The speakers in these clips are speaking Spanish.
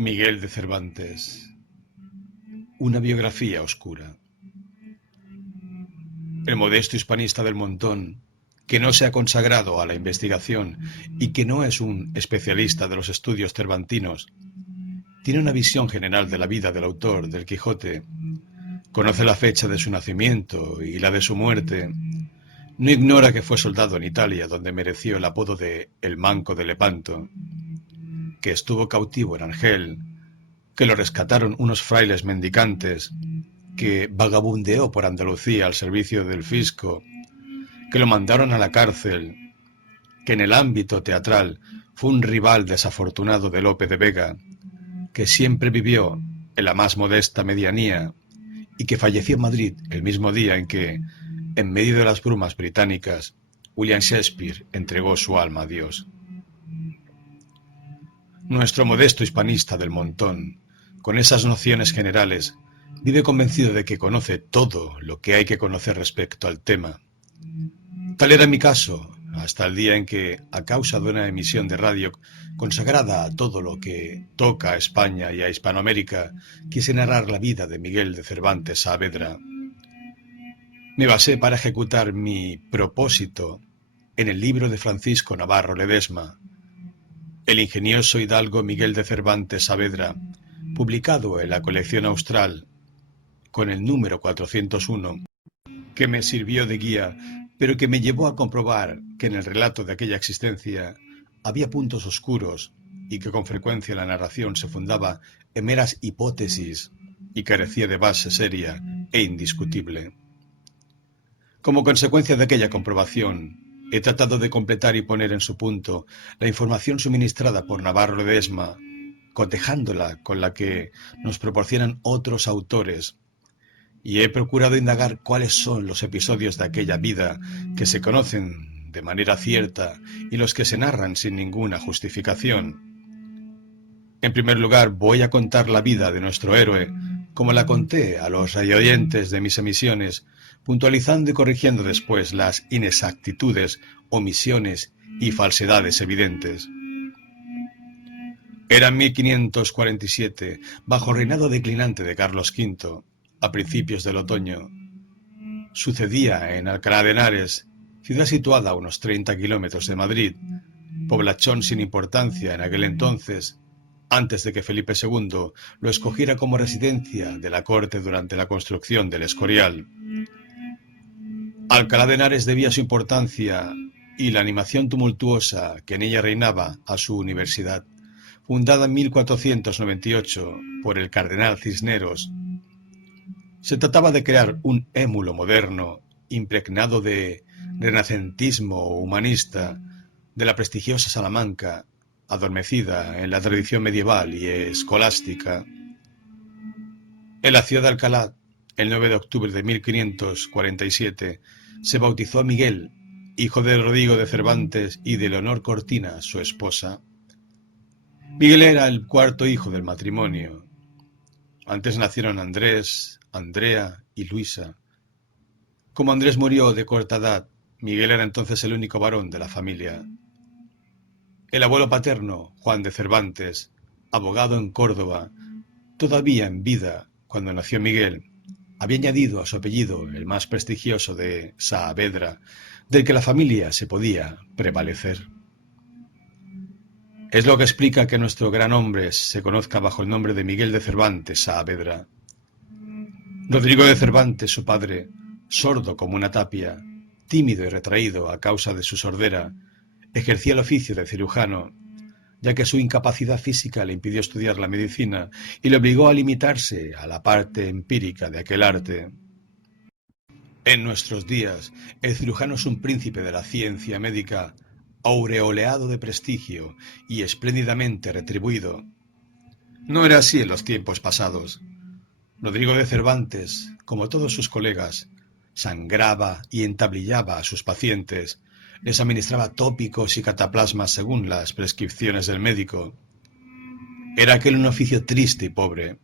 Miguel de Cervantes. Una biografía oscura. El modesto hispanista del montón, que no se ha consagrado a la investigación y que no es un especialista de los estudios cervantinos, tiene una visión general de la vida del autor del Quijote, conoce la fecha de su nacimiento y la de su muerte, no ignora que fue soldado en Italia, donde mereció el apodo de El Manco de Lepanto, que estuvo cautivo en Argel, que lo rescataron unos frailes mendicantes, que vagabundeó por Andalucía al servicio del fisco, que lo mandaron a la cárcel, que en el ámbito teatral fue un rival desafortunado de Lope de Vega, que siempre vivió en la más modesta medianía y que falleció en Madrid el mismo día en que, en medio de las brumas británicas, William Shakespeare entregó su alma a Dios. Nuestro modesto hispanista del montón, con esas nociones generales, vive convencido de que conoce todo lo que hay que conocer respecto al tema. Tal era mi caso, hasta el día en que, a causa de una emisión de radio consagrada a todo lo que toca a España y a Hispanoamérica, quise narrar la vida de Miguel de Cervantes Saavedra. Me basé para ejecutar mi propósito en el libro de Francisco Navarro Ledesma, El ingenioso hidalgo Miguel de Cervantes Saavedra, publicado en la colección Austral, con el número 401, que me sirvió de guía, pero que me llevó a comprobar que en el relato de aquella existencia había puntos oscuros y que con frecuencia la narración se fundaba en meras hipótesis y carecía de base seria e indiscutible. Como consecuencia de aquella comprobación, he tratado de completar y poner en su punto la información suministrada por Navarro Ledesma, cotejándola con la que nos proporcionan otros autores, y he procurado indagar cuáles son los episodios de aquella vida que se conocen de manera cierta y los que se narran sin ninguna justificación. En primer lugar, voy a contar la vida de nuestro héroe, como la conté a los radioyentes de mis emisiones, puntualizando y corrigiendo después las inexactitudes, omisiones y falsedades evidentes. Era 1547, bajo el reinado declinante de Carlos V, a principios del otoño. Sucedía en Alcalá de Henares, ciudad situada a unos 30 kilómetros de Madrid, poblachón sin importancia en aquel entonces, antes de que Felipe II lo escogiera como residencia de la corte durante la construcción del Escorial. Alcalá de Henares debía su importancia y la animación tumultuosa que en ella reinaba a su universidad, fundada en 1498 por el cardenal Cisneros. Se trataba de crear un émulo moderno, impregnado de renacentismo humanista, de la prestigiosa Salamanca, adormecida en la tradición medieval y escolástica. En la ciudad de Alcalá, el 9 de octubre de 1547, se bautizó a Miguel, hijo de Rodrigo de Cervantes y de Leonor Cortina, su esposa. Miguel era el cuarto hijo del matrimonio. Antes nacieron Andrés, Andrea y Luisa. Como Andrés murió de corta edad, Miguel era entonces el único varón de la familia. El abuelo paterno, Juan de Cervantes, abogado en Córdoba, todavía en vida cuando nació Miguel, había añadido a su apellido el más prestigioso de Saavedra, del que la familia se podía prevalecer. Es lo que explica que nuestro gran hombre se conozca bajo el nombre de Miguel de Cervantes Saavedra. Rodrigo de Cervantes, su padre, sordo como una tapia, tímido y retraído a causa de su sordera, ejercía el oficio de cirujano, ya que su incapacidad física le impidió estudiar la medicina y le obligó a limitarse a la parte empírica de aquel arte. En nuestros días, el cirujano es un príncipe de la ciencia médica, aureoleado de prestigio y espléndidamente retribuido. No era así en los tiempos pasados. Rodrigo de Cervantes, como todos sus colegas, sangraba y entablillaba a sus pacientes, les administraba tópicos y cataplasmas según las prescripciones del médico. Era aquel un oficio triste y pobre.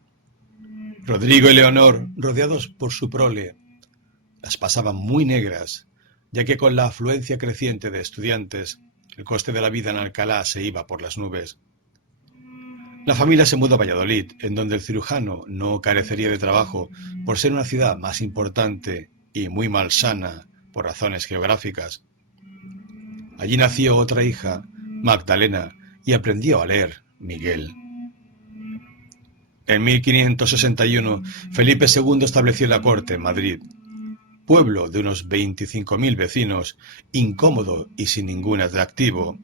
Rodrigo y Leonor, rodeados por su prole, las pasaban muy negras, ya que con la afluencia creciente de estudiantes, el coste de la vida en Alcalá se iba por las nubes. La familia se mudó a Valladolid, en donde el cirujano no carecería de trabajo por ser una ciudad más importante y muy malsana por razones geográficas. Allí nació otra hija, Magdalena, y aprendió a leer, Miguel. En 1561, Felipe II estableció la corte en Madrid, pueblo de unos 25.000 vecinos, incómodo y sin ningún atractivo.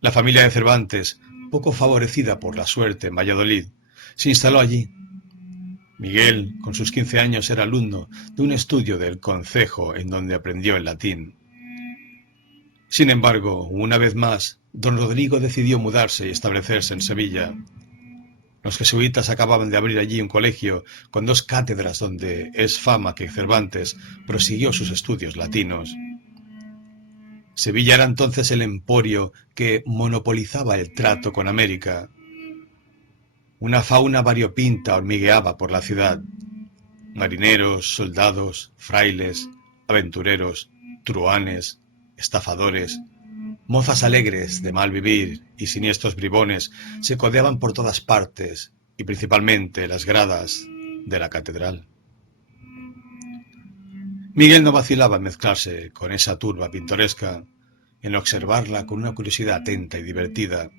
La familia de Cervantes, poco favorecida por la suerte en Valladolid, se instaló allí. Miguel, con sus 15 años, era alumno de un estudio del concejo en donde aprendió el latín. Sin embargo, una vez más, don Rodrigo decidió mudarse y establecerse en Sevilla. Los jesuitas acababan de abrir allí un colegio con 2 cátedras donde es fama que Cervantes prosiguió sus estudios latinos. Sevilla era entonces el emporio que monopolizaba el trato con América. Una fauna variopinta hormigueaba por la ciudad. Marineros, soldados, frailes, aventureros, truhanes, estafadores, mozas alegres de mal vivir y siniestros bribones se codeaban por todas partes y principalmente las gradas de la catedral. Miguel no vacilaba en mezclarse con esa turba pintoresca, en observarla con una curiosidad atenta y divertida.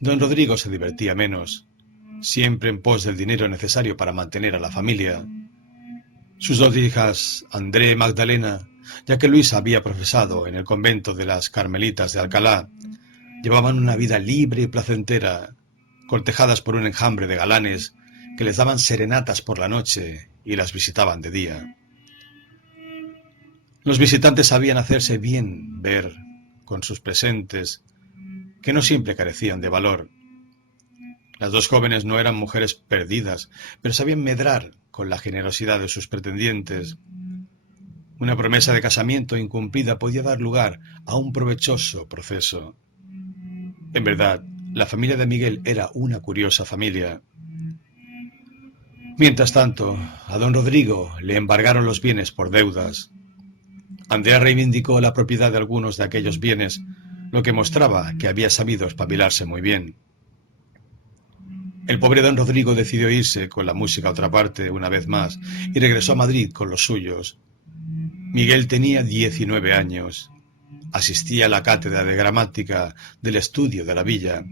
Don Rodrigo se divertía menos, siempre en pos del dinero necesario para mantener a la familia. Sus 2 hijas, André y Magdalena, ya que Luisa había profesado en el convento de las Carmelitas de Alcalá, llevaban una vida libre y placentera, cortejadas por un enjambre de galanes que les daban serenatas por la noche y las visitaban de día. Los visitantes sabían hacerse bien ver con sus presentes, que no siempre carecían de valor. Las 2 jóvenes no eran mujeres perdidas, pero sabían medrar con la generosidad de sus pretendientes. Una promesa de casamiento incumplida podía dar lugar a un provechoso proceso. En verdad, la familia de Miguel era una curiosa familia. Mientras tanto, a don Rodrigo le embargaron los bienes por deudas. Andrea reivindicó la propiedad de algunos de aquellos bienes, lo que mostraba que había sabido espabilarse muy bien. El pobre don Rodrigo decidió irse con la música a otra parte una vez más y regresó a Madrid con los suyos. Miguel tenía 19 años. Asistía a la cátedra de gramática del estudio de la villa.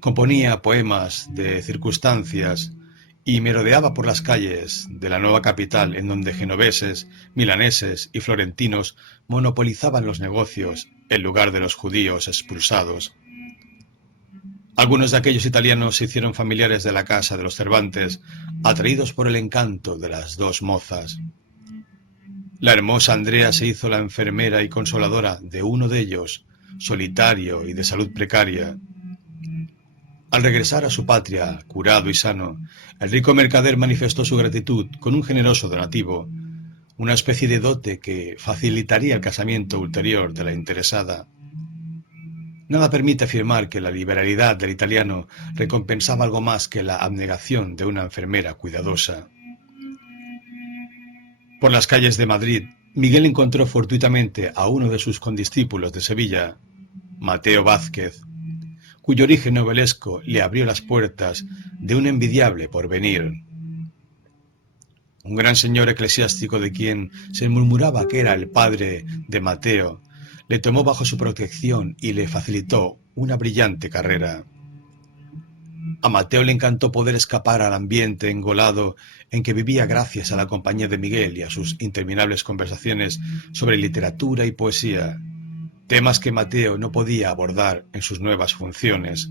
Componía poemas de circunstancias y merodeaba por las calles de la nueva capital en donde genoveses, milaneses y florentinos monopolizaban los negocios en lugar de los judíos expulsados. Algunos de aquellos italianos se hicieron familiares de la casa de los Cervantes, atraídos por el encanto de las 2 mozas. La hermosa Andrea se hizo la enfermera y consoladora de uno de ellos, solitario y de salud precaria. Al regresar a su patria, curado y sano, el rico mercader manifestó su gratitud con un generoso donativo, una especie de dote que facilitaría el casamiento ulterior de la interesada. Nada permite afirmar que la liberalidad del italiano recompensaba algo más que la abnegación de una enfermera cuidadosa. Por las calles de Madrid, Miguel encontró fortuitamente a uno de sus condiscípulos de Sevilla, Mateo Vázquez, cuyo origen novelesco le abrió las puertas de un envidiable porvenir. Un gran señor eclesiástico de quien se murmuraba que era el padre de Mateo, le tomó bajo su protección y le facilitó una brillante carrera. A Mateo le encantó poder escapar al ambiente engolado en que vivía gracias a la compañía de Miguel y a sus interminables conversaciones sobre literatura y poesía, temas que Mateo no podía abordar en sus nuevas funciones.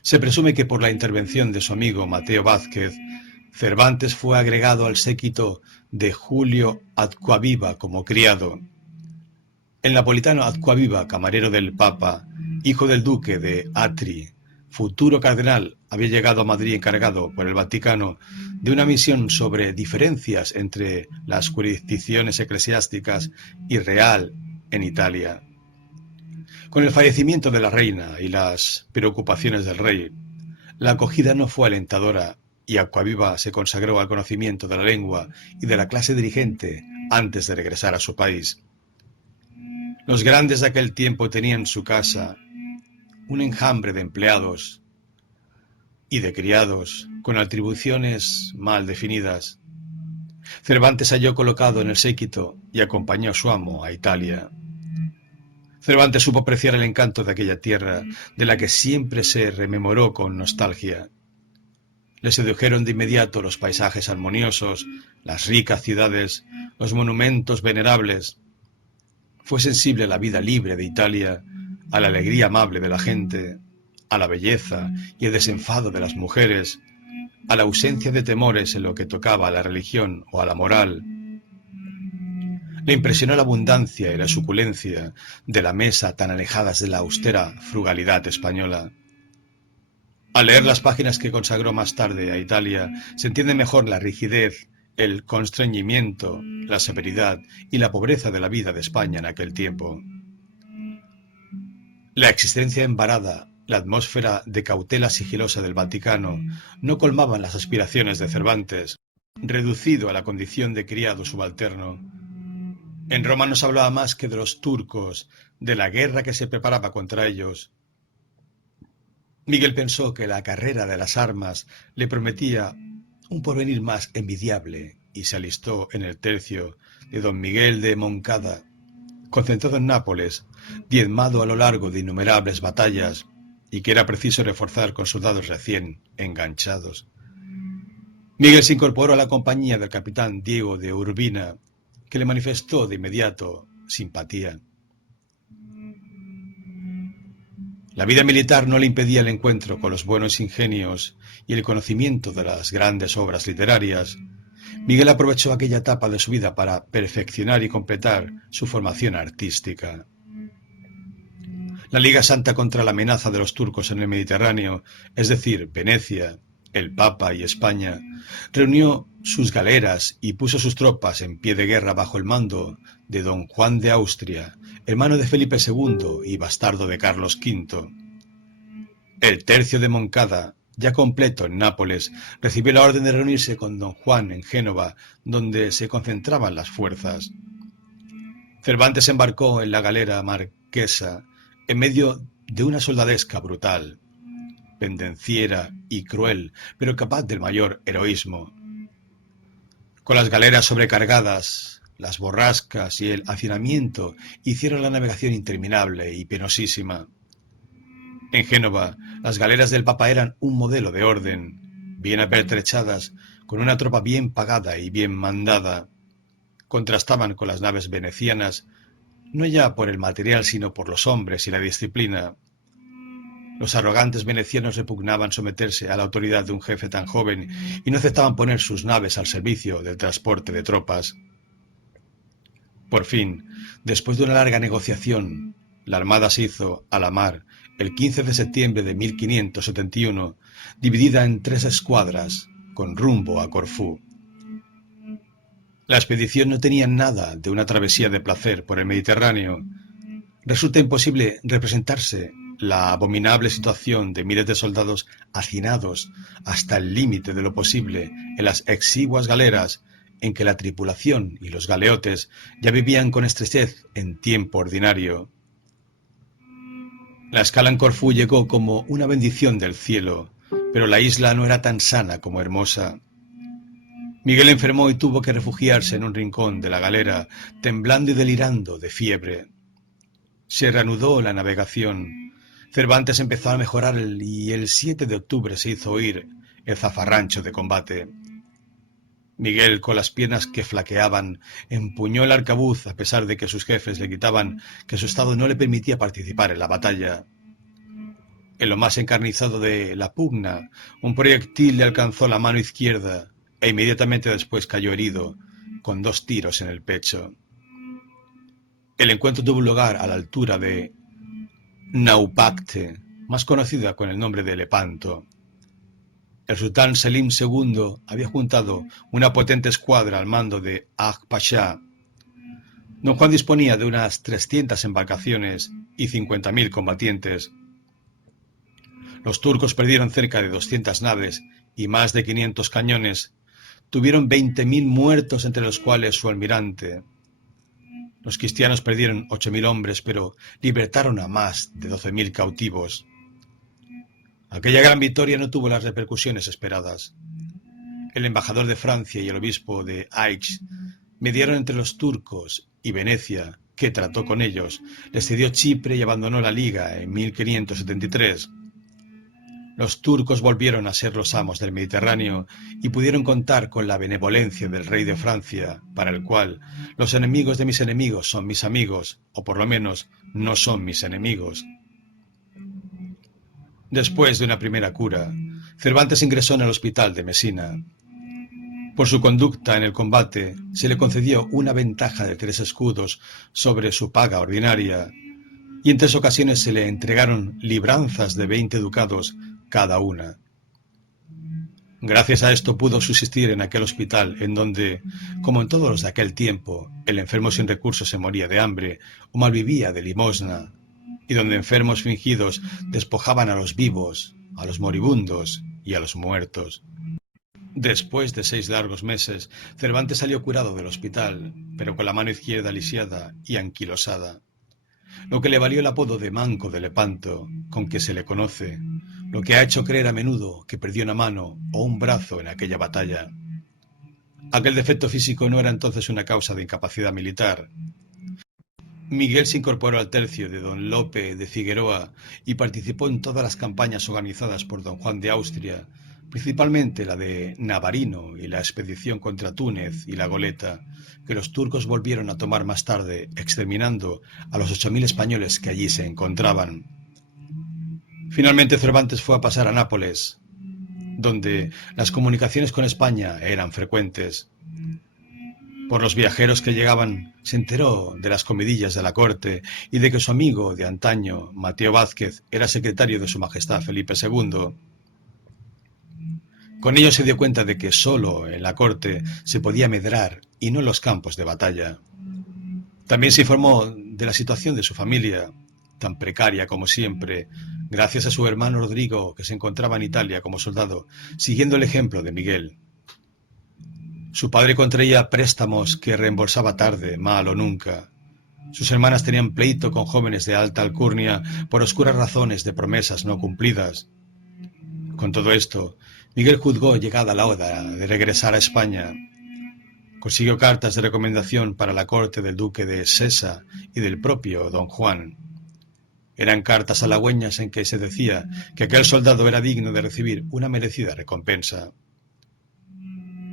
Se presume que por la intervención de su amigo Mateo Vázquez, Cervantes fue agregado al séquito de Julio Acquaviva como criado. El napolitano Acquaviva, camarero del Papa, hijo del duque de Atri, futuro cardenal, había llegado a Madrid encargado por el Vaticano de una misión sobre diferencias entre las jurisdicciones eclesiásticas y real en Italia. Con el fallecimiento de la reina y las preocupaciones del rey, la acogida no fue alentadora y Acquaviva se consagró al conocimiento de la lengua y de la clase dirigente antes de regresar a su país. Los grandes de aquel tiempo tenían su casa un enjambre de empleados y de criados con atribuciones mal definidas. Cervantes halló colocado en el séquito y acompañó a su amo a Italia. Cervantes supo apreciar el encanto de aquella tierra, de la que siempre se rememoró con nostalgia. Le sedujeron de inmediato los paisajes armoniosos, las ricas ciudades, los monumentos venerables. Fue sensible a la vida libre de Italia, a la alegría amable de la gente, a la belleza y el desenfado de las mujeres, a la ausencia de temores en lo que tocaba a la religión o a la moral. Le impresionó la abundancia y la suculencia de la mesa tan alejadas de la austera frugalidad española. Al leer las páginas que consagró más tarde a Italia, se entiende mejor la rigidez, el constreñimiento, la severidad y la pobreza de la vida de España en aquel tiempo. La existencia embarada, la atmósfera de cautela sigilosa del Vaticano no colmaban las aspiraciones de Cervantes, reducido a la condición de criado subalterno. En Roma no se hablaba más que de los turcos, de la guerra que se preparaba contra ellos. Miguel pensó que la carrera de las armas le prometía un porvenir más envidiable y se alistó en el tercio de don Miguel de Moncada, concentrado en Nápoles, diezmado a lo largo de innumerables batallas y que era preciso reforzar con soldados recién enganchados. Miguel se incorporó a la compañía del capitán Diego de Urbina, que le manifestó de inmediato simpatía. La vida militar no le impedía el encuentro con los buenos ingenios y el conocimiento de las grandes obras literarias. Miguel aprovechó aquella etapa de su vida para perfeccionar y completar su formación artística. La Liga Santa contra la amenaza de los turcos en el Mediterráneo, es decir, Venecia, el Papa y España, reunió sus galeras y puso sus tropas en pie de guerra bajo el mando de don Juan de Austria, hermano de Felipe II y bastardo de Carlos V. El tercio de Moncada, ya completo en Nápoles, recibió la orden de reunirse con don Juan en Génova, donde se concentraban las fuerzas. Cervantes embarcó en la galera marquesa en medio de una soldadesca brutal, pendenciera y cruel, pero capaz del mayor heroísmo. Con las galeras sobrecargadas, las borrascas y el hacinamiento hicieron la navegación interminable y penosísima. En Génova, las galeras del Papa eran un modelo de orden, bien apertrechadas, con una tropa bien pagada y bien mandada. Contrastaban con las naves venecianas, no ya por el material sino por los hombres y la disciplina. Los arrogantes venecianos repugnaban someterse a la autoridad de un jefe tan joven y no aceptaban poner sus naves al servicio del transporte de tropas. Por fin, después de una larga negociación, la armada se hizo a la mar el 15 de septiembre de 1571, dividida en 3 escuadras, con rumbo a Corfú. La expedición no tenía nada de una travesía de placer por el Mediterráneo. Resulta imposible representarse la abominable situación de miles de soldados hacinados hasta el límite de lo posible en las exiguas galeras en que la tripulación y los galeotes ya vivían con estrechez en tiempo ordinario. La escala en Corfú llegó como una bendición del cielo, pero la isla no era tan sana como hermosa. Miguel enfermó y tuvo que refugiarse en un rincón de la galera, temblando y delirando de fiebre. Se reanudó la navegación. Cervantes empezó a mejorar y el 7 de octubre se hizo oír el zafarrancho de combate. Miguel, con las piernas que flaqueaban, empuñó el arcabuz a pesar de que sus jefes le gritaban que su estado no le permitía participar en la batalla. En lo más encarnizado de la pugna, un proyectil le alcanzó la mano izquierda e inmediatamente después cayó herido, con 2 tiros en el pecho. El encuentro tuvo lugar a la altura de Naupacte, más conocida con el nombre de Lepanto. El sultán Selim II había juntado una potente escuadra al mando de Agh Pasha. Don Juan disponía de unas 300 embarcaciones y 50.000 combatientes. Los turcos perdieron cerca de 200 naves y más de 500 cañones. Tuvieron 20.000 muertos, entre los cuales su almirante. Los cristianos perdieron 8.000 hombres, pero libertaron a más de 12.000 cautivos. Aquella gran victoria no tuvo las repercusiones esperadas. El embajador de Francia y el obispo de Aix mediaron entre los turcos y Venecia, que trató con ellos, les cedió Chipre y abandonó la Liga en 1573. Los turcos volvieron a ser los amos del Mediterráneo y pudieron contar con la benevolencia del rey de Francia, para el cual los enemigos de mis enemigos son mis amigos, o por lo menos no son mis enemigos. Después de una primera cura, Cervantes ingresó en el hospital de Mesina. Por su conducta en el combate, se le concedió una ventaja de 3 escudos sobre su paga ordinaria, y en 3 ocasiones se le entregaron libranzas de 20 ducados cada una. Gracias a esto pudo subsistir en aquel hospital, en donde, como en todos los de aquel tiempo, el enfermo sin recursos se moría de hambre o malvivía de limosna, y donde enfermos fingidos despojaban a los vivos, a los moribundos y a los muertos. Después de 6 largos meses, Cervantes salió curado del hospital, pero con la mano izquierda lisiada y anquilosada, lo que le valió el apodo de Manco de Lepanto, con que se le conoce, lo que ha hecho creer a menudo que perdió una mano o un brazo en aquella batalla. Aquel defecto físico no era entonces una causa de incapacidad militar. Miguel se incorporó al tercio de don Lope de Figueroa y participó en todas las campañas organizadas por don Juan de Austria, principalmente la de Navarino y la expedición contra Túnez y la Goleta, que los turcos volvieron a tomar más tarde, exterminando a los 8.000 españoles que allí se encontraban. Finalmente Cervantes fue a pasar a Nápoles, donde las comunicaciones con España eran frecuentes. Por los viajeros que llegaban, se enteró de las comidillas de la corte y de que su amigo de antaño, Mateo Vázquez, era secretario de su Majestad Felipe II. Con ello se dio cuenta de que solo en la corte se podía medrar y no en los campos de batalla. También se informó de la situación de su familia, tan precaria como siempre, gracias a su hermano Rodrigo, que se encontraba en Italia como soldado, siguiendo el ejemplo de Miguel. Su padre contraía préstamos que reembolsaba tarde, mal o nunca. Sus hermanas tenían pleito con jóvenes de alta alcurnia por oscuras razones de promesas no cumplidas. Con todo esto, Miguel juzgó llegada la hora de regresar a España. Consiguió cartas de recomendación para la corte del duque de Sesa y del propio don Juan. Eran cartas halagüeñas en que se decía que aquel soldado era digno de recibir una merecida recompensa.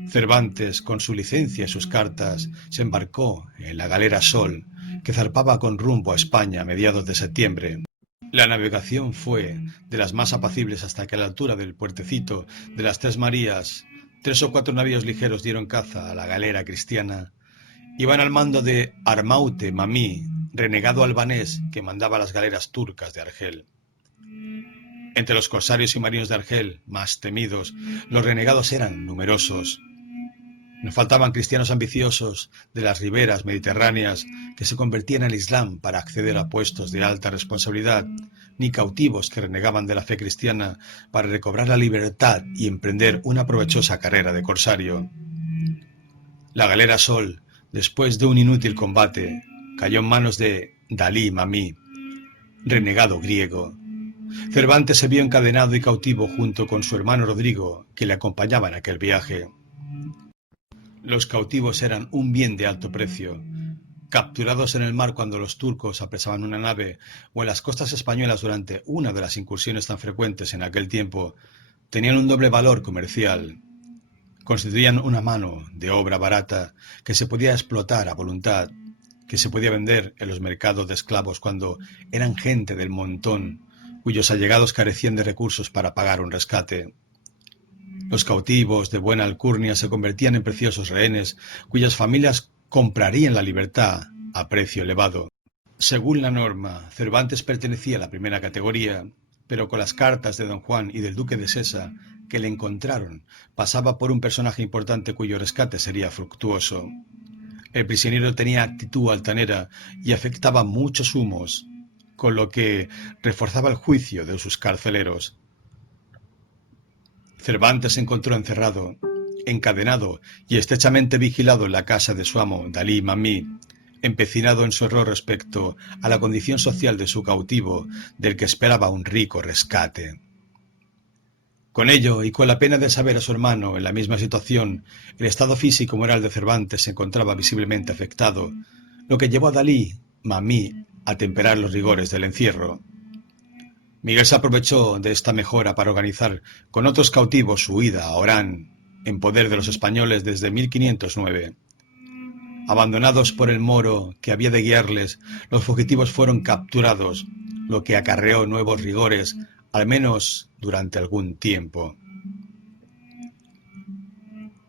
Cervantes, con su licencia y sus cartas, se embarcó en la galera Sol, que zarpaba con rumbo a España a mediados de septiembre. La navegación fue de las más apacibles hasta que a la altura del puertecito de las Tres Marías, 3 o 4 navíos ligeros dieron caza a la galera cristiana. Iban al mando de Armaute Mamí, renegado albanés que mandaba las galeras turcas de Argel. Entre los corsarios y marinos de Argel, más temidos, los renegados eran numerosos. No faltaban cristianos ambiciosos de las riberas mediterráneas que se convertían al Islam para acceder a puestos de alta responsabilidad, ni cautivos que renegaban de la fe cristiana para recobrar la libertad y emprender una provechosa carrera de corsario. La galera Sol, después de un inútil combate, cayó en manos de Dalí Mamí, renegado griego. Cervantes se vio encadenado y cautivo junto con su hermano Rodrigo, que le acompañaba en aquel viaje. Los cautivos eran un bien de alto precio. Capturados en el mar cuando los turcos apresaban una nave o en las costas españolas durante una de las incursiones tan frecuentes en aquel tiempo, tenían un doble valor comercial. Constituían una mano de obra barata que se podía explotar a voluntad, que se podía vender en los mercados de esclavos cuando eran gente del montón, cuyos allegados carecían de recursos para pagar un rescate. Los cautivos de buena alcurnia se convertían en preciosos rehenes, cuyas familias comprarían la libertad a precio elevado. Según la norma, Cervantes pertenecía a la primera categoría, pero con las cartas de don Juan y del duque de Sesa que le encontraron, pasaba por un personaje importante cuyo rescate sería fructuoso. El prisionero tenía actitud altanera y afectaba muchos humos, con lo que reforzaba el juicio de sus carceleros. Cervantes se encontró encerrado, encadenado y estrechamente vigilado en la casa de su amo, Dalí Mamí, empecinado en su error respecto a la condición social de su cautivo, del que esperaba un rico rescate. Con ello, y con la pena de saber a su hermano en la misma situación, el estado físico y moral de Cervantes se encontraba visiblemente afectado, lo que llevó a Dalí, Mamí, a temperar los rigores del encierro. Miguel se aprovechó de esta mejora para organizar con otros cautivos su huida a Orán, en poder de los españoles desde 1509. Abandonados por el moro que había de guiarles, los fugitivos fueron capturados, lo que acarreó nuevos rigores, al menos durante algún tiempo.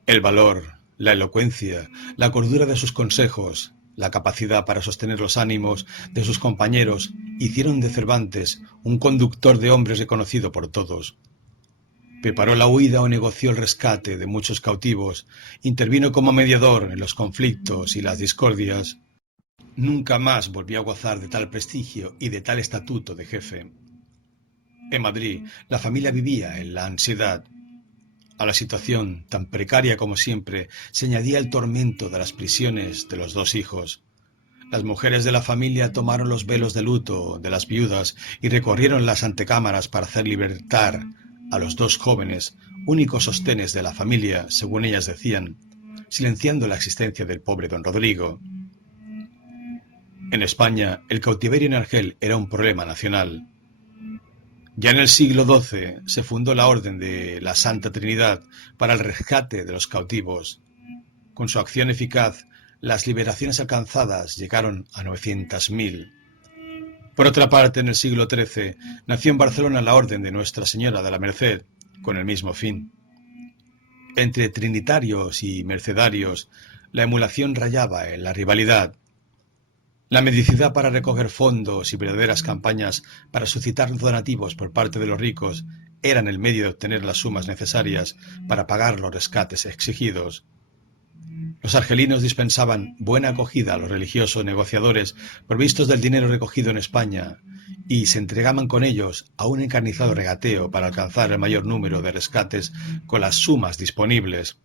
El valor, la elocuencia, la cordura de sus consejos, la capacidad para sostener los ánimos de sus compañeros hicieron de Cervantes un conductor de hombres reconocido por todos. Preparó la huida o negoció el rescate de muchos cautivos, intervino como mediador en los conflictos y las discordias. Nunca más volvió a gozar de tal prestigio y de tal estatuto de jefe. En Madrid, la familia vivía en la ansiedad. A la situación, tan precaria como siempre, se añadía el tormento de las prisiones de los dos hijos. Las mujeres de la familia tomaron los velos de luto de las viudas y recorrieron las antecámaras para hacer libertar a los dos jóvenes, únicos sostenes de la familia, según ellas decían, silenciando la existencia del pobre don Rodrigo. En España, el cautiverio en Argel era un problema nacional. Ya en el siglo XII se fundó la Orden de la Santa Trinidad para el rescate de los cautivos. Con su acción eficaz, las liberaciones alcanzadas llegaron a 900.000. Por otra parte, en el siglo XIII nació en Barcelona la Orden de Nuestra Señora de la Merced, con el mismo fin. Entre trinitarios y mercedarios, la emulación rayaba en la rivalidad. La mendicidad para recoger fondos y verdaderas campañas para suscitar donativos por parte de los ricos eran el medio de obtener las sumas necesarias para pagar los rescates exigidos. Los argelinos dispensaban buena acogida a los religiosos negociadores provistos del dinero recogido en España y se entregaban con ellos a un encarnizado regateo para alcanzar el mayor número de rescates con las sumas disponibles.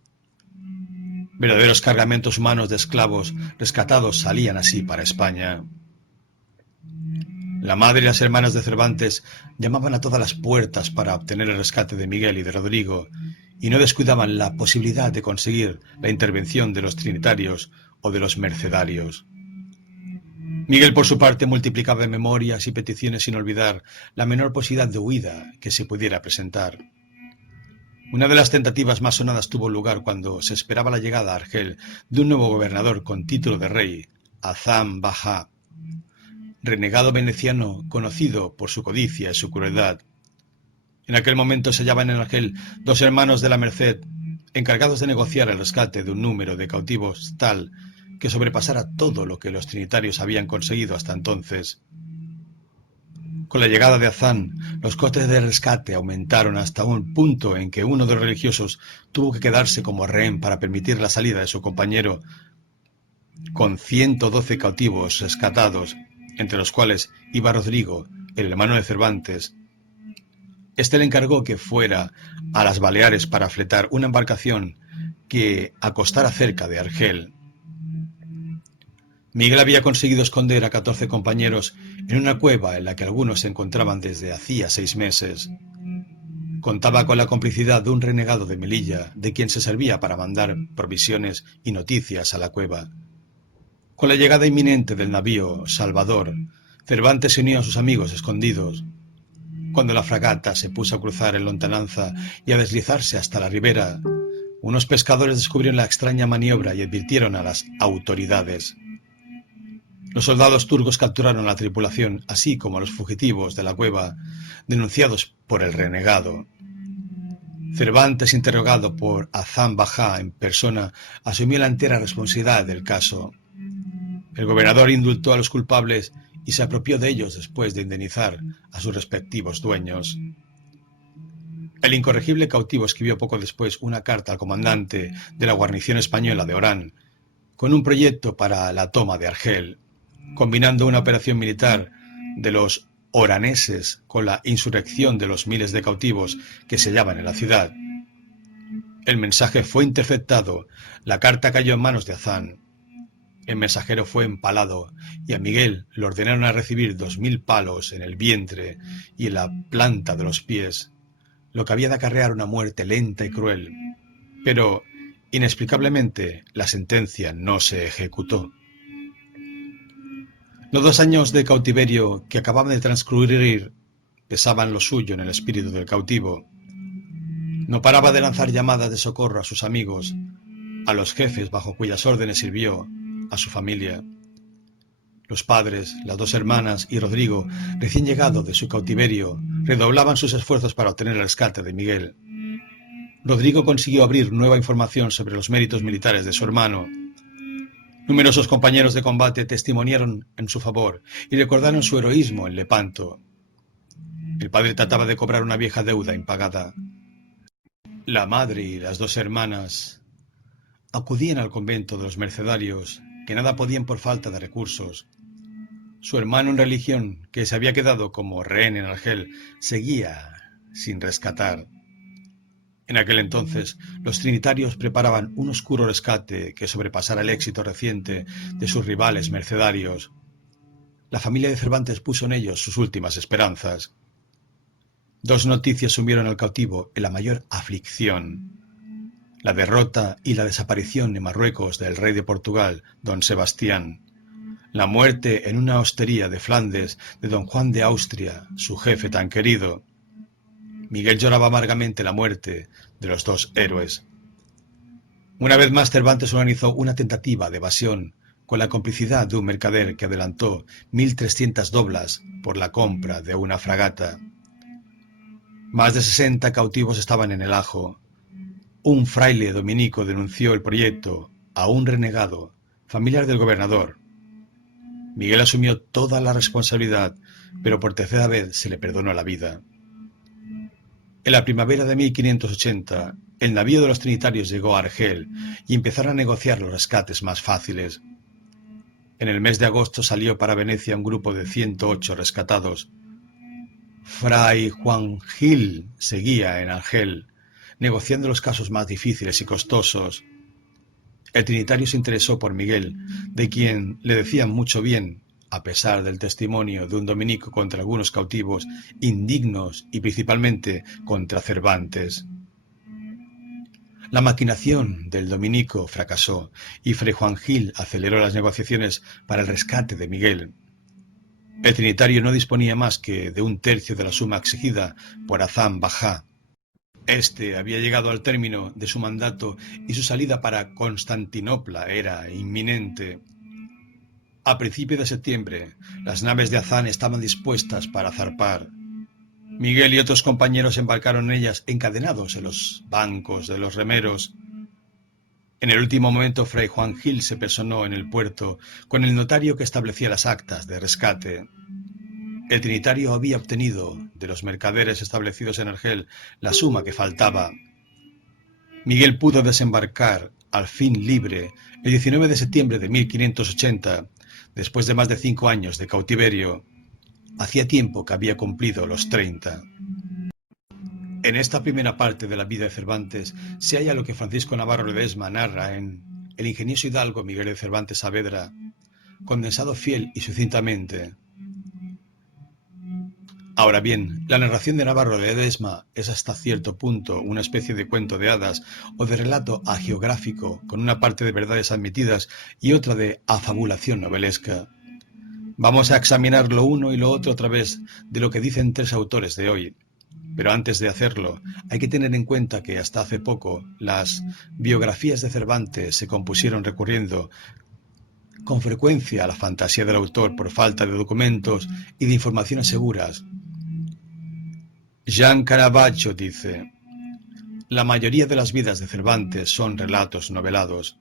Verdaderos cargamentos humanos de esclavos rescatados salían así para España. La madre y las hermanas de Cervantes llamaban a todas las puertas para obtener el rescate de Miguel y de Rodrigo, y no descuidaban la posibilidad de conseguir la intervención de los trinitarios o de los mercedarios. Miguel, por su parte, multiplicaba memorias y peticiones sin olvidar la menor posibilidad de huida que se pudiera presentar. Una de las tentativas más sonadas tuvo lugar cuando se esperaba la llegada a Argel de un nuevo gobernador con título de rey, Hazán Bajá, renegado veneciano conocido por su codicia y su crueldad. En aquel momento se hallaban en Argel dos hermanos de la Merced, encargados de negociar el rescate de un número de cautivos tal que sobrepasara todo lo que los trinitarios habían conseguido hasta entonces. Con la llegada de Hazán, los costes de rescate aumentaron hasta un punto en que uno de los religiosos tuvo que quedarse como rehén para permitir la salida de su compañero con 112 cautivos rescatados, entre los cuales iba Rodrigo, el hermano de Cervantes. Este le encargó que fuera a las Baleares para fletar una embarcación que acostara cerca de Argel. Miguel había conseguido esconder a 14 compañeros en una cueva en la que algunos se encontraban desde hacía 6 meses. Contaba con la complicidad de un renegado de Melilla, de quien se servía para mandar provisiones y noticias a la cueva. Con la llegada inminente del navío Salvador, Cervantes se unió a sus amigos escondidos. Cuando la fragata se puso a cruzar en lontananza y a deslizarse hasta la ribera, unos pescadores descubrieron la extraña maniobra y advirtieron a las autoridades. Los soldados turcos capturaron a la tripulación, así como a los fugitivos de la cueva, denunciados por el renegado. Cervantes, interrogado por Hazán Bajá en persona, asumió la entera responsabilidad del caso. El gobernador indultó a los culpables y se apropió de ellos después de indemnizar a sus respectivos dueños. El incorregible cautivo escribió poco después una carta al comandante de la guarnición española de Orán, con un proyecto para la toma de Argel, combinando una operación militar de los oraneses con la insurrección de los miles de cautivos que se hallaban en la ciudad. El mensaje fue interceptado, la carta cayó en manos de Hazán. El mensajero fue empalado y a Miguel le ordenaron a recibir 2000 palos en el vientre y en la planta de los pies, lo que había de acarrear una muerte lenta y cruel, pero, inexplicablemente, la sentencia no se ejecutó. Los 2 años de cautiverio que acababan de transcurrir pesaban lo suyo en el espíritu del cautivo. No paraba de lanzar llamadas de socorro a sus amigos, a los jefes bajo cuyas órdenes sirvió, a su familia. Los padres, las 2 hermanas y Rodrigo, recién llegado de su cautiverio, redoblaban sus esfuerzos para obtener el rescate de Miguel. Rodrigo consiguió abrir nueva información sobre los méritos militares de su hermano. Numerosos compañeros de combate testimoniaron en su favor y recordaron su heroísmo en Lepanto. El padre trataba de cobrar una vieja deuda impagada. La madre y las 2 hermanas acudían al convento de los mercedarios, que nada podían por falta de recursos. Su hermano en religión, que se había quedado como rehén en Argel, seguía sin rescatar. En aquel entonces, los trinitarios preparaban un oscuro rescate que sobrepasara el éxito reciente de sus rivales mercedarios. La familia de Cervantes puso en ellos sus últimas esperanzas. 2 noticias sumieron al cautivo en la mayor aflicción: la derrota y la desaparición en Marruecos del rey de Portugal, don Sebastián, la muerte en una hostería de Flandes de don Juan de Austria, su jefe tan querido. Miguel lloraba amargamente la muerte de los 2 héroes. Una vez más Cervantes organizó una tentativa de evasión con la complicidad de un mercader que adelantó 1.300 doblas por la compra de una fragata. Más de 60 cautivos estaban en el ajo. Un fraile dominico denunció el proyecto a un renegado, familiar del gobernador. Miguel asumió toda la responsabilidad, pero por 3ª vez se le perdonó la vida. En la primavera de 1580, el navío de los trinitarios llegó a Argel y empezaron a negociar los rescates más fáciles. En el mes de agosto salió para Venecia un grupo de 108 rescatados. Fray Juan Gil seguía en Argel, negociando los casos más difíciles y costosos. El trinitario se interesó por Miguel, de quien le decían mucho bien, a pesar del testimonio de un dominico contra algunos cautivos indignos y principalmente contra Cervantes. La maquinación del dominico fracasó y Fray Juan Gil aceleró las negociaciones para el rescate de Miguel. El trinitario no disponía más que de 1/3 de la suma exigida por Azán Bajá. Este había llegado al término de su mandato y su salida para Constantinopla era inminente. A principios de septiembre, las naves de Azán estaban dispuestas para zarpar. Miguel y otros compañeros embarcaron en ellas encadenados en los bancos de los remeros. En el último momento, Fray Juan Gil se personó en el puerto con el notario que establecía las actas de rescate. El trinitario había obtenido de los mercaderes establecidos en Argel la suma que faltaba. Miguel pudo desembarcar, al fin libre, el 19 de septiembre de 1580, después de más de 5 años de cautiverio. Hacía tiempo que había cumplido los 30. En esta primera parte de la vida de Cervantes se halla lo que Francisco Navarro Ledesma narra en El ingenioso hidalgo Miguel de Cervantes Saavedra, condensado fiel y sucintamente. Ahora bien, la narración de Navarro de Ledesma es hasta cierto punto una especie de cuento de hadas o de relato hagiográfico con una parte de verdades admitidas y otra de afabulación novelesca. Vamos a examinar lo uno y lo otro a través de lo que dicen 3 autores de hoy. Pero antes de hacerlo, hay que tener en cuenta que hasta hace poco las biografías de Cervantes se compusieron recurriendo con frecuencia a la fantasía del autor por falta de documentos y de informaciones seguras. Jean Caravaggio dice: la mayoría de las vidas de Cervantes son relatos novelados.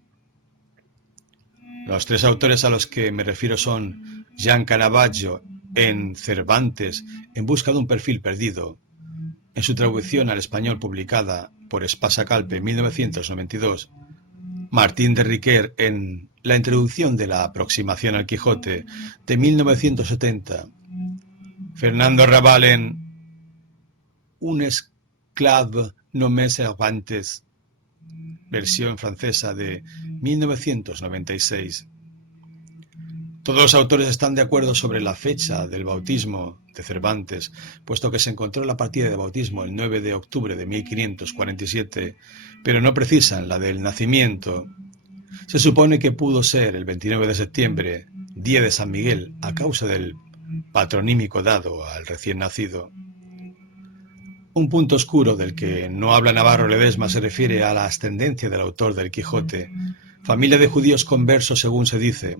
Los 3 autores a los que me refiero son Jean Caravaggio en Cervantes en busca de un perfil perdido, en su traducción al español publicada por Espasa Calpe en 1992, Martín de Riquer en La introducción de la aproximación al Quijote de 1970, Fernando Rabal en Un esclave nommé Cervantes, versión francesa de 1996. Todos los autores están de acuerdo sobre la fecha del bautismo de Cervantes, puesto que se encontró la partida de bautismo el 9 de octubre de 1547, pero no precisan la del nacimiento. Se supone que pudo ser el 29 de septiembre, día de San Miguel, a causa del patronímico dado al recién nacido. Un punto oscuro del que no habla Navarro Ledesma se refiere a la ascendencia del autor del Quijote, familia de judíos conversos según se dice.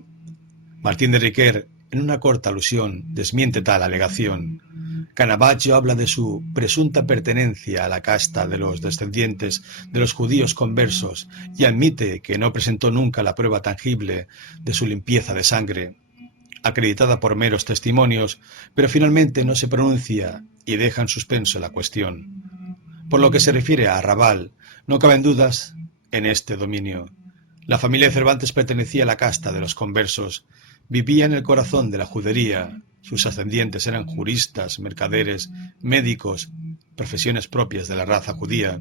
Martín de Riquer, en una corta alusión, desmiente tal alegación. Caravaggio habla de su presunta pertenencia a la casta de los descendientes de los judíos conversos y admite que no presentó nunca la prueba tangible de su limpieza de sangre, acreditada por meros testimonios, pero finalmente no se pronuncia y deja en suspenso la cuestión. Por lo que se refiere a Arrabal, no caben dudas en este dominio. La familia de Cervantes pertenecía a la casta de los conversos, vivía en el corazón de la judería, sus ascendientes eran juristas, mercaderes, médicos, profesiones propias de la raza judía.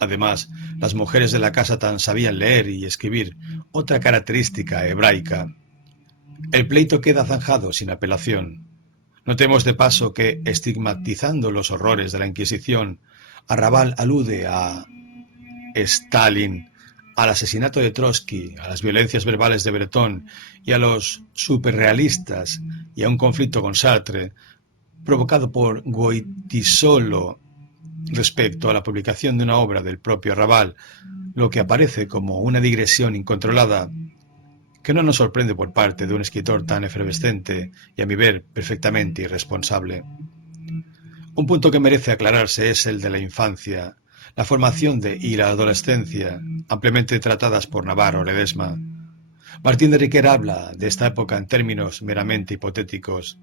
Además, las mujeres de la casa tan sabían leer y escribir, otra característica hebraica. El pleito queda zanjado sin apelación. Notemos de paso que, estigmatizando los horrores de la Inquisición, Arrabal alude a Stalin, al asesinato de Trotsky, a las violencias verbales de Breton y a los superrealistas y a un conflicto con Sartre, provocado por Goytisolo respecto a la publicación de una obra del propio Arrabal, lo que aparece como una digresión incontrolada que no nos sorprende por parte de un escritor tan efervescente y, a mi ver, perfectamente irresponsable. Un punto que merece aclararse es el de la infancia, la formación y la adolescencia, ampliamente tratadas por Navarro Ledesma. Martín de Riquer habla de esta época en términos meramente hipotéticos.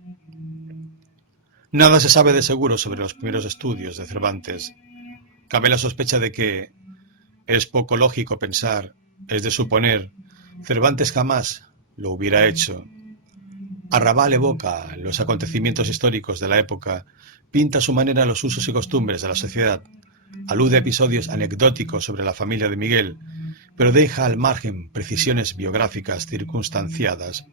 Nada se sabe de seguro sobre los primeros estudios de Cervantes. Cabe la sospecha de que es poco lógico pensar, es de suponer, Cervantes jamás lo hubiera hecho. Arrabal evoca los acontecimientos históricos de la época, pinta a su manera los usos y costumbres de la sociedad, alude a episodios anecdóticos sobre la familia de Miguel, pero deja al margen precisiones biográficas circunstanciadas.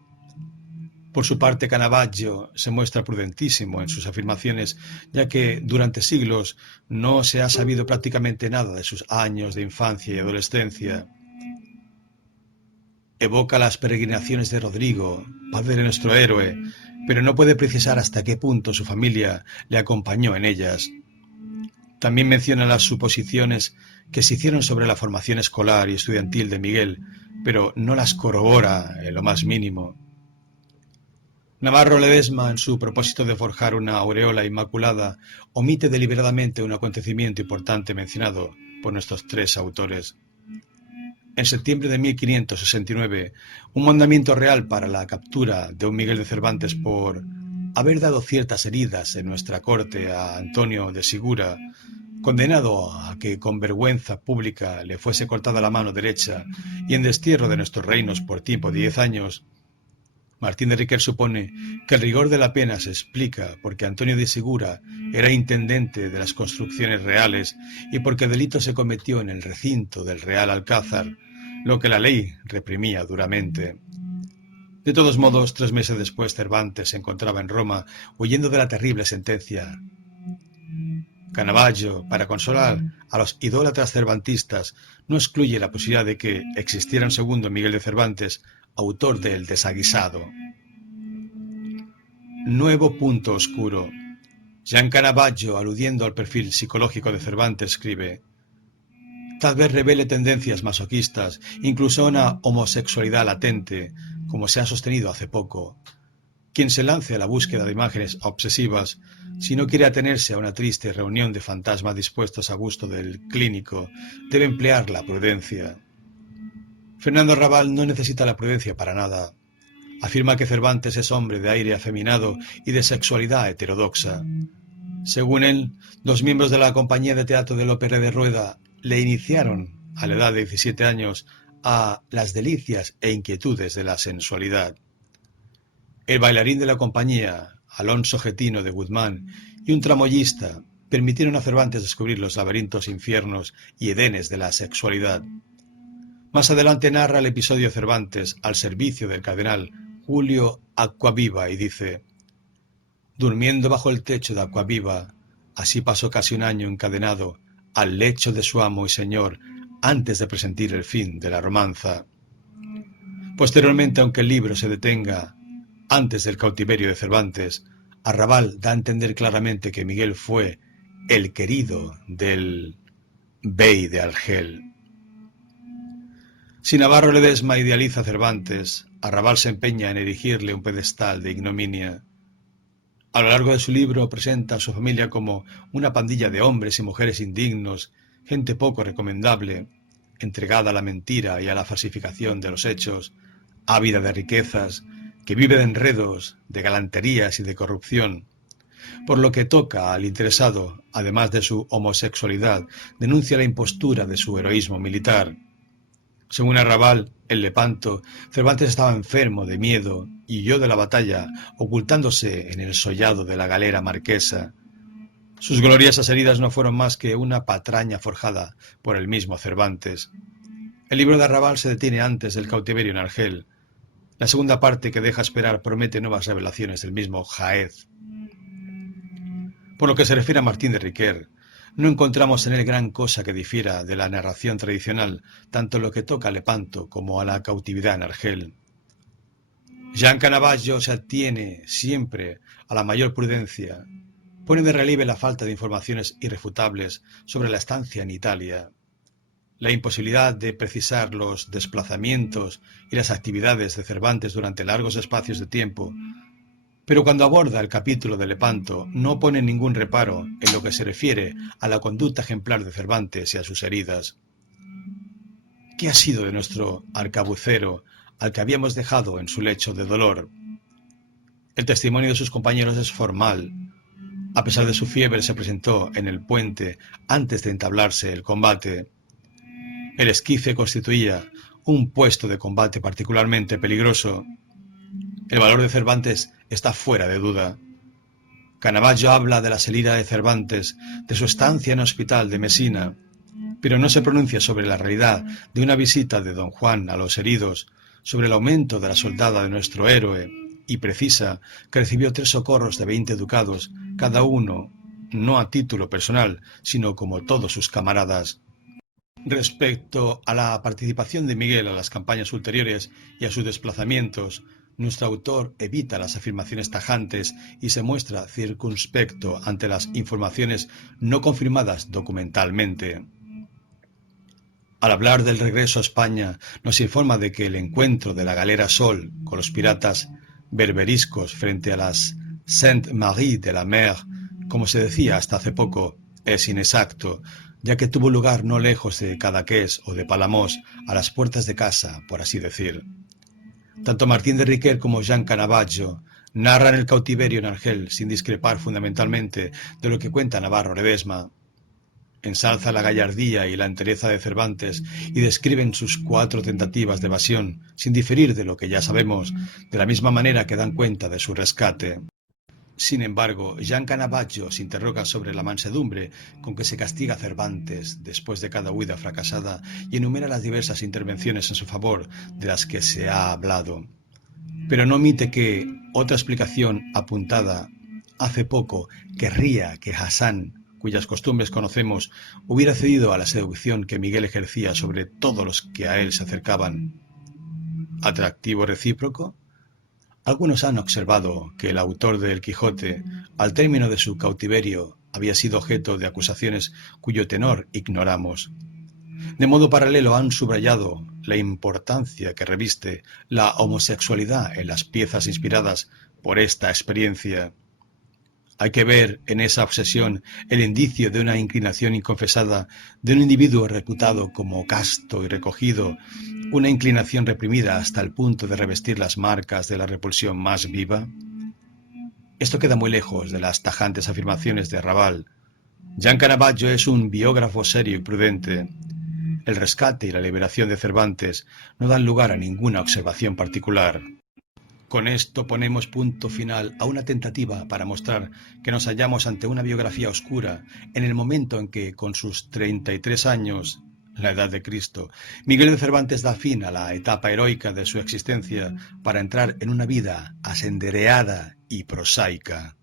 Por su parte, Caravaggio se muestra prudentísimo en sus afirmaciones, ya que durante siglos no se ha sabido prácticamente nada de sus años de infancia y adolescencia. Evoca las peregrinaciones de Rodrigo, padre de nuestro héroe, pero no puede precisar hasta qué punto su familia le acompañó en ellas. También menciona las suposiciones que se hicieron sobre la formación escolar y estudiantil de Miguel, pero no las corrobora en lo más mínimo. Navarro Ledesma, en su propósito de forjar una aureola inmaculada, omite deliberadamente un acontecimiento importante mencionado por nuestros tres autores. En septiembre de 1569, un mandamiento real para la captura de un Miguel de Cervantes por haber dado ciertas heridas en nuestra corte a Antonio de Sigura, condenado a que con vergüenza pública le fuese cortada la mano derecha y en destierro de nuestros reinos por tiempo de 10 años, Martín de Riquer supone que el rigor de la pena se explica porque Antonio de Sigura era intendente de las construcciones reales y porque el delito se cometió en el recinto del Real Alcázar, lo que la ley reprimía duramente. De todos modos, 3 meses después Cervantes se encontraba en Roma huyendo de la terrible sentencia. Caravaggio, para consolar a los idólatras cervantistas, no excluye la posibilidad de que existiera un segundo Miguel de Cervantes, autor del Desaguisado. Nuevo punto oscuro. Jean Caravaggio, aludiendo al perfil psicológico de Cervantes, escribe: tal vez revele tendencias masoquistas, incluso una homosexualidad latente, como se ha sostenido hace poco. Quien se lance a la búsqueda de imágenes obsesivas, si no quiere atenerse a una triste reunión de fantasmas dispuestos a gusto del clínico, debe emplear la prudencia. Fernando Arrabal no necesita la prudencia para nada. Afirma que Cervantes es hombre de aire afeminado y de sexualidad heterodoxa. Según él, 2 miembros de la compañía de teatro de Lope de Rueda le iniciaron, a la edad de 17 años, a las delicias e inquietudes de la sensualidad. El bailarín de la compañía, Alonso Getino de Guzmán, y un tramoyista permitieron a Cervantes descubrir los laberintos, infiernos y edenes de la sexualidad. Más adelante narra el episodio Cervantes al servicio del cardenal Julio Acquaviva y dice: durmiendo bajo el techo de Acquaviva, así pasó casi un año encadenado al lecho de su amo y señor antes de presentir el fin de la romanza. Posteriormente, aunque el libro se detenga antes del cautiverio de Cervantes, Arrabal da a entender claramente que Miguel fue el querido del Bey de Argel. Si Navarro Ledesma idealiza a Cervantes, Arrabal se empeña en erigirle un pedestal de ignominia. A lo largo de su libro presenta a su familia como una pandilla de hombres y mujeres indignos, gente poco recomendable, entregada a la mentira y a la falsificación de los hechos, ávida de riquezas, que vive de enredos, de galanterías y de corrupción. Por lo que toca al interesado, además de su homosexualidad, denuncia la impostura de su heroísmo militar. Según Arrabal, en Lepanto, Cervantes estaba enfermo de miedo y huyó de la batalla, ocultándose en el sollado de la galera marquesa. Sus gloriosas heridas no fueron más que una patraña forjada por el mismo Cervantes. El libro de Arrabal se detiene antes del cautiverio en Argel. La segunda parte, que deja esperar, promete nuevas revelaciones del mismo Jaez. Por lo que se refiere a Martín de Riquer, no encontramos en él gran cosa que difiera de la narración tradicional, tanto en lo que toca a Lepanto como a la cautividad en Argel. Jean Canavallo se atiene siempre a la mayor prudencia, pone de relieve la falta de informaciones irrefutables sobre la estancia en Italia, la imposibilidad de precisar los desplazamientos y las actividades de Cervantes durante largos espacios de tiempo, pero cuando aborda el capítulo de Lepanto no pone ningún reparo en lo que se refiere a la conducta ejemplar de Cervantes y a sus heridas. ¿Qué ha sido de nuestro arcabucero al que habíamos dejado en su lecho de dolor? El testimonio de sus compañeros es formal. A pesar de su fiebre, se presentó en el puente antes de entablarse el combate. El esquife constituía un puesto de combate particularmente peligroso. El valor de Cervantes está fuera de duda. Canavallo habla de la salida de Cervantes, de su estancia en el hospital de Mesina, pero no se pronuncia sobre la realidad de una visita de don Juan a los heridos, sobre el aumento de la soldada de nuestro héroe, y precisa que recibió 3 socorros de 20 ducados, cada uno, no a título personal, sino como todos sus camaradas. Respecto a la participación de Miguel a las campañas ulteriores y a sus desplazamientos, nuestro autor evita las afirmaciones tajantes y se muestra circunspecto ante las informaciones no confirmadas documentalmente. Al hablar del regreso a España, nos informa de que el encuentro de la galera Sol con los piratas berberiscos frente a las Sainte-Marie de la Mer, como se decía hasta hace poco, es inexacto, ya que tuvo lugar no lejos de Cadaqués o de Palamós, a las puertas de casa, por así decir. Tanto Martín de Riquer como Jean Canavallo narran el cautiverio en Argel sin discrepar fundamentalmente de lo que cuenta Navarro Ledesma. Ensalza la gallardía y la entereza de Cervantes y describen sus 4 tentativas de evasión, sin diferir de lo que ya sabemos, de la misma manera que dan cuenta de su rescate. Sin embargo, Jean Canavallo se interroga sobre la mansedumbre con que se castiga a Cervantes después de cada huida fracasada y enumera las diversas intervenciones en su favor de las que se ha hablado. Pero no omite que otra explicación apuntada hace poco querría que Hassan, cuyas costumbres conocemos, hubiera cedido a la seducción que Miguel ejercía sobre todos los que a él se acercaban. ¿Atractivo recíproco? Algunos han observado que el autor de El Quijote, al término de su cautiverio, había sido objeto de acusaciones cuyo tenor ignoramos. De modo paralelo han subrayado la importancia que reviste la homosexualidad en las piezas inspiradas por esta experiencia. Hay que ver en esa obsesión el indicio de una inclinación inconfesada de un individuo reputado como casto y recogido, una inclinación reprimida hasta el punto de revestir las marcas de la repulsión más viva. Esto queda muy lejos de las tajantes afirmaciones de Arrabal. Jean Canavallo es un biógrafo serio y prudente. El rescate y la liberación de Cervantes no dan lugar a ninguna observación particular. Con esto ponemos punto final a una tentativa para mostrar que nos hallamos ante una biografía oscura en el momento en que, con sus 33 años, la Edad de Cristo, Miguel de Cervantes da fin a la etapa heroica de su existencia para entrar en una vida asendereada y prosaica.